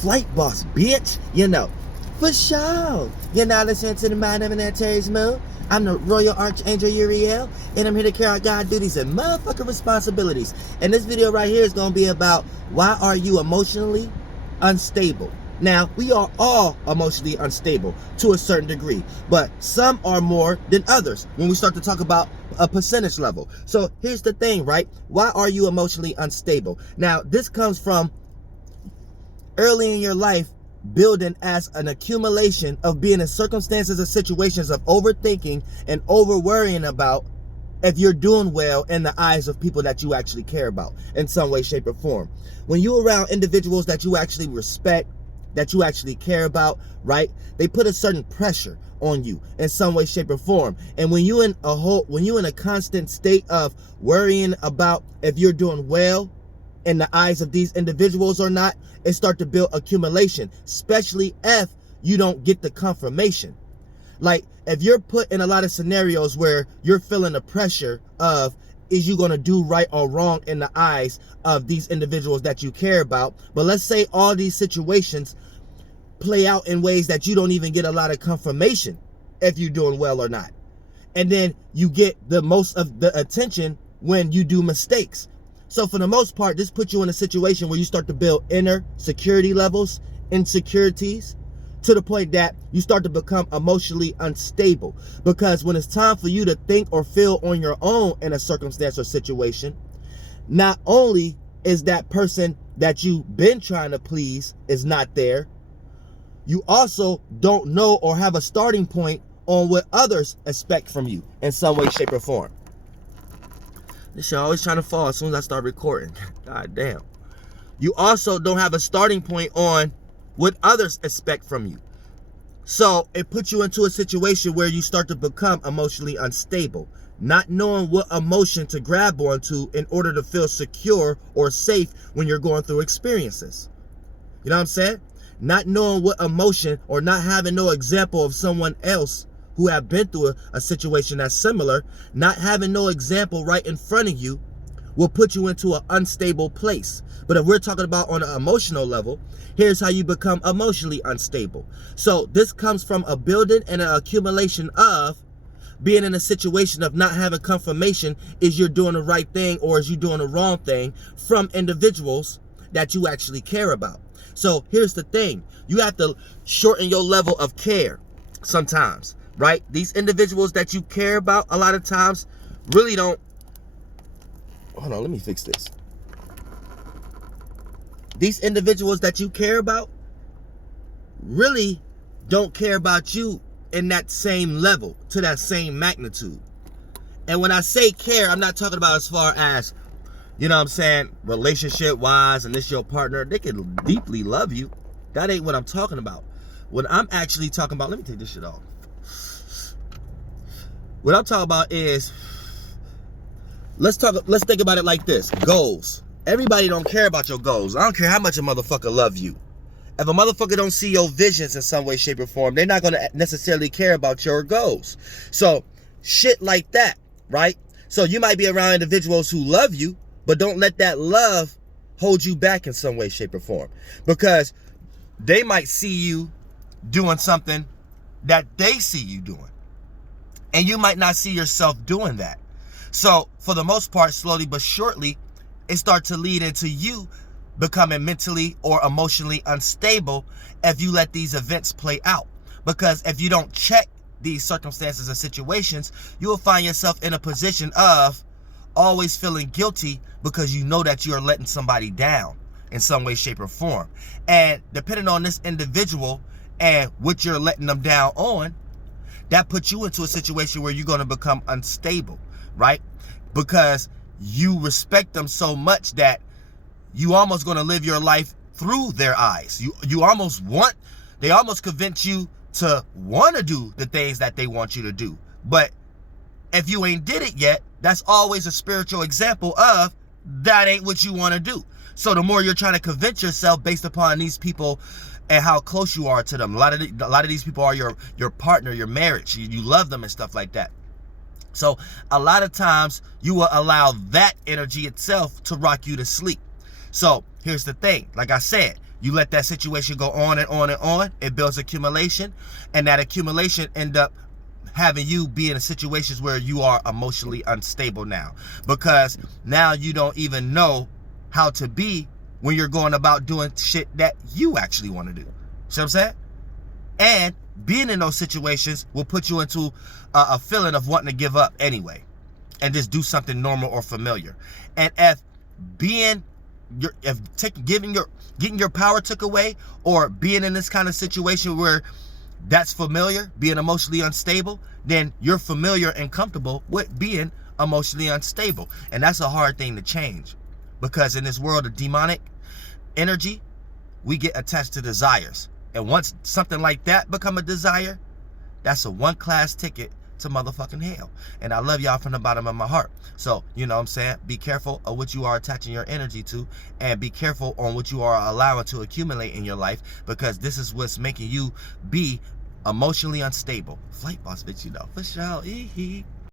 Flight boss, bitch. You know, for sure. You're now listening to the Mind of an Terry's Moon. I'm the Royal Archangel URIEL, and I'm here to carry out God duties and motherfucking responsibilities. And this video right here is going to be about why are you emotionally unstable. Now, we are all emotionally unstable to a certain degree, but some are more than others when we start to talk about a percentage level. So here's the thing, right? Why are you emotionally unstable? Now, this comes from early in your life, building as an accumulation of being in circumstances or situations of overthinking and over worrying about if you're doing well in the eyes of people that you actually care about in some way, shape, or form. When you're around individuals that you actually respect, that you actually care about, right? They put a certain pressure on you in some way, shape, or form. And when you're in a constant state of worrying about if you're doing well in the eyes of these individuals or not, it start to build accumulation, especially if you don't get the confirmation. Like if you're put in a lot of scenarios where you're feeling the pressure of, is you going to do right or wrong in the eyes of these individuals that you care about? But let's say all these situations play out in ways that you don't even get a lot of confirmation if you're doing well or not. And then you get the most of the attention when you do mistakes. So for the most part, this puts you in a situation where you start to build inner security levels, insecurities, to the point that you start to become emotionally unstable. Because when it's time for you to think or feel on your own in a circumstance or situation, not only is that person that you've been trying to please is not there, you also don't know or have a starting point on what others expect from you in some way, shape, or form. This shit always trying to fall as soon as I start recording. God damn. You also don't have a starting point on what others expect from you. So it puts you into a situation where you start to become emotionally unstable, not knowing what emotion to grab onto in order to feel secure or safe when you're going through experiences. You know what I'm saying? Not knowing what emotion, or not having no example of someone else who have been through a situation that's similar, not having no example right in front of you will put you into an unstable place. But if we're talking about on an emotional level, here's how you become emotionally unstable. So this comes from a building and an accumulation of being in a situation of not having confirmation, is you're doing the right thing or is you doing the wrong thing, from individuals that you actually care about. So here's the thing, you have to shorten your level of care sometimes, right? These individuals that you care about a lot of times really don't, hold on, let me fix this. These individuals that you care about really don't care about you in that same level, to that same magnitude. And when I say care, I'm not talking about as far as, you know what I'm saying, relationship wise, and this your partner, they can deeply love you. That ain't what I'm talking about. What I'm actually talking about, let me take this shit off. What I'm talking about is, let's think about it like this. Goals. Everybody don't care about your goals. I don't care how much a motherfucker love you. If a motherfucker don't see your visions in some way, shape, or form, they're not gonna necessarily care about your goals. So shit like that, right? So you might be around individuals who love you, but don't let that love hold you back in some way, shape, or form. Because they might see you doing something that they see you doing. And you might not see yourself doing that. So for the most part, slowly but surely, it starts to lead into you becoming mentally or emotionally unstable if you let these events play out. Because if you don't check these circumstances or situations, you will find yourself in a position of always feeling guilty because you know that you are letting somebody down in some way, shape, or form. And depending on this individual and what you're letting them down on, that puts you into a situation where you're going to become unstable, right? Because you respect them so much that you almost going to live your life through their eyes. They almost convince you to want to do the things that they want you to do. But if you ain't did it yet, that's always a spiritual example of that ain't what you want to do. So the more you're trying to convince yourself based upon these people and how close you are to them, a lot of these people are your partner, your marriage. You love them and stuff like that. So a lot of times you will allow that energy itself to rock you to sleep. So here's the thing, like I said, You let that situation go on and on and on. It builds accumulation, and that accumulation end up having you be in situations where you are emotionally unstable now, because now you don't even know how to be when you're going about doing shit that you actually want to do. See what I'm saying? And being in those situations will put you into a feeling of wanting to give up anyway and just do something normal or familiar. And if getting your power took away, or being in this kind of situation where that's familiar, being emotionally unstable, then you're familiar and comfortable with being emotionally unstable. And that's a hard thing to change, because in this world of demonic energy, we get attached to desires. And once something like that become a desire, that's a one-class ticket to motherfucking hell. And I love y'all from the bottom of my heart. So, you know what I'm saying? Be careful of what you are attaching your energy to, and be careful on what you are allowing to accumulate in your life, because this is what's making you be emotionally unstable. Flight boss bitch, you know, for sure.